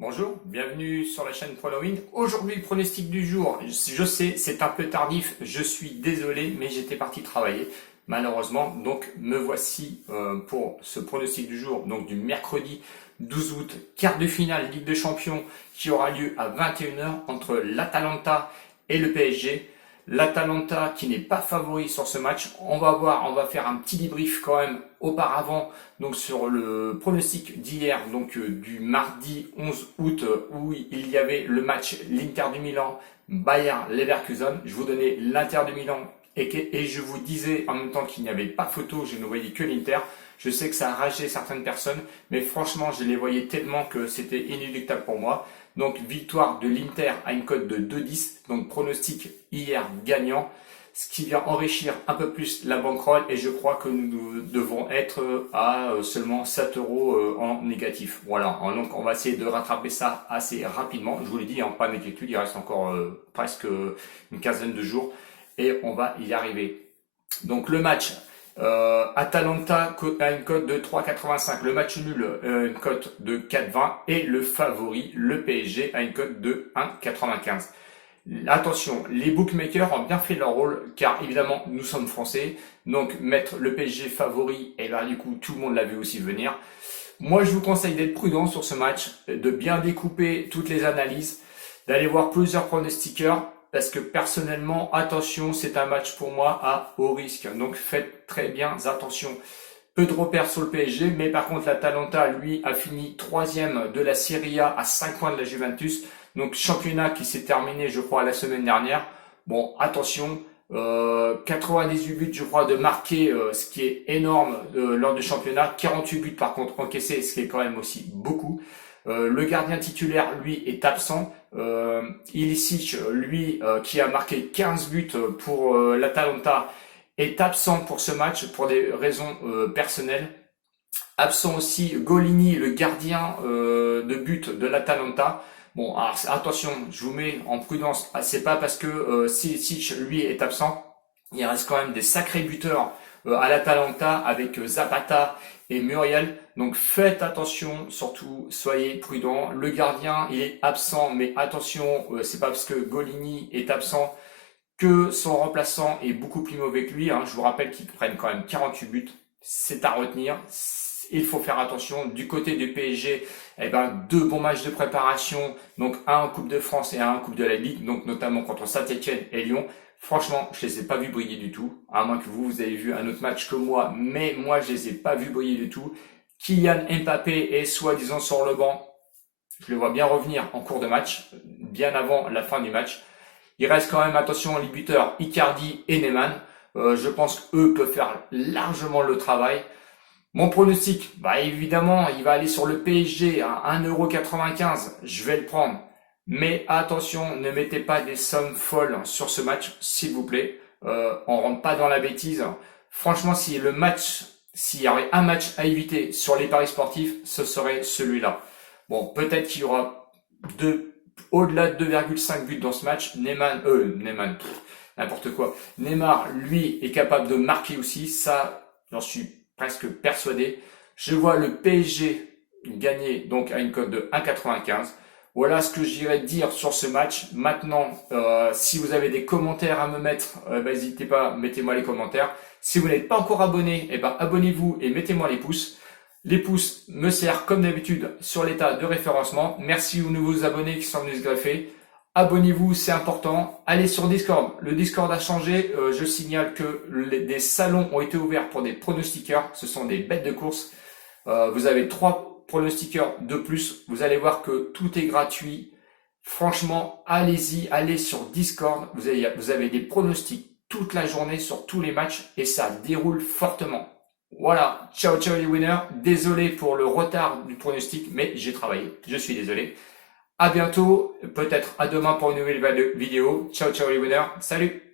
Bonjour, bienvenue sur la chaîne Following. Aujourd'hui, pronostic du jour. Je sais, c'est un peu tardif, je suis désolé, mais j'étais parti travailler, malheureusement. Donc, me voici pour ce pronostic du jour, donc du mercredi 12 août, quart de finale Ligue des Champions qui aura lieu à 21h entre l'Atalanta et le PSG. L'Atalanta qui n'est pas favori sur ce match. On va voir, on va faire un petit débrief quand même auparavant donc sur le pronostic d'hier, donc du mardi 11 août où il y avait le match l'Inter du Milan, Bayer Leverkusen. Je vous donnais l'Inter du Milan et je vous disais en même temps qu'il n'y avait pas photo, je ne voyais que l'Inter. Je sais que ça a ragé certaines personnes, mais franchement, je les voyais tellement que c'était inéluctable pour moi. Donc, victoire de l'Inter à une cote de 2,10. Donc, pronostic hier gagnant. Ce qui vient enrichir un peu plus la bankroll. Et je crois que nous devons être à seulement 7 euros en négatif. Voilà. Donc, on va essayer de rattraper ça assez rapidement. Je vous l'ai dit, hein, pas d'inquiétude. Il reste encore presque une quinzaine de jours. Et on va y arriver. Donc, le match. Atalanta a une cote de 3,85. Le match nul, une cote de 4,20. Et le favori, le PSG, a une cote de 1,95. Attention, les bookmakers ont bien fait leur rôle, car évidemment, nous sommes français. Donc, mettre le PSG favori, et ben, du coup, tout le monde l'a vu aussi venir. Moi, je vous conseille d'être prudent sur ce match, de bien découper toutes les analyses, d'aller voir plusieurs pronostiqueurs. Parce que personnellement, attention, c'est un match pour moi à haut risque. Donc faites très bien attention. Peu de repères sur le PSG, mais par contre l'Atalanta, lui, a fini troisième de la Serie A à 5 points de la Juventus. Donc championnat qui s'est terminé, je crois, la semaine dernière. Bon, attention, 98 buts, je crois, de marquer, ce qui est énorme lors du championnat. 48 buts par contre encaissés, ce qui est quand même aussi beaucoup. Le gardien titulaire, lui, est absent. Ilicic, lui, qui a marqué 15 buts pour l'Atalanta, est absent pour ce match pour des raisons personnelles. Absent aussi Golini, le gardien de but de l'Atalanta. Bon, alors, attention, je vous mets en prudence. C'est pas parce que Silicic, lui, est absent. Il reste quand même des sacrés buteurs à l'Atalanta avec Zapata et Muriel. Donc faites attention, surtout soyez prudents. Le gardien, il est absent, mais attention, c'est pas parce que Golini est absent que son remplaçant est beaucoup plus mauvais que lui. Hein. Je vous rappelle qu'ils prennent quand même 48 buts. C'est à retenir. Il faut faire attention. Du côté du PSG, eh ben, deux bons matchs de préparation. Donc un en Coupe de France et un en Coupe de la Ligue. Donc notamment contre Saint-Etienne et Lyon. Franchement, je les ai pas vus briller du tout. À moins que vous avez vu un autre match que moi. Mais moi, je les ai pas vus briller du tout. Kylian Mbappé est soi-disant sur le banc. Je le vois bien revenir en cours de match, bien avant la fin du match. Il reste quand même, attention, les buteurs Icardi et Neymar. Je pense qu'eux peuvent faire largement le travail. Mon pronostic, bah évidemment, il va aller sur le PSG à 1,95 €. Je vais le prendre. Mais attention, ne mettez pas des sommes folles sur ce match, s'il vous plaît. On rentre pas dans la bêtise. Franchement, s'il y avait un match à éviter sur les paris sportifs, ce serait celui-là. Bon, peut-être qu'il y aura au-delà de 2,5 buts dans ce match. N'importe quoi. Neymar, lui, est capable de marquer aussi. Ça, j'en suis presque persuadé. Je vois le PSG gagner donc à une cote de 1,95. Voilà ce que j'irais dire sur ce match. Maintenant, si vous avez des commentaires à me mettre, n'hésitez pas, mettez-moi les commentaires. Si vous n'êtes pas encore abonné, abonnez-vous et mettez-moi les pouces. Les pouces me servent comme d'habitude sur l'état de référencement. Merci aux nouveaux abonnés qui sont venus se greffer. Abonnez-vous, c'est important. Allez sur Discord. Le Discord a changé. Je signale que des salons ont été ouverts pour des pronostiqueurs. Ce sont des bêtes de course. Vous avez 3 pronostiqueurs de plus. Vous allez voir que tout est gratuit. Franchement, allez-y, allez sur Discord. Vous avez des pronostics toute la journée sur tous les matchs et ça déroule fortement. Voilà, ciao ciao les winners. Désolé pour le retard du pronostic, mais j'ai travaillé. Je suis désolé. À bientôt, peut-être à demain pour une nouvelle vidéo. Ciao ciao les winners. Salut!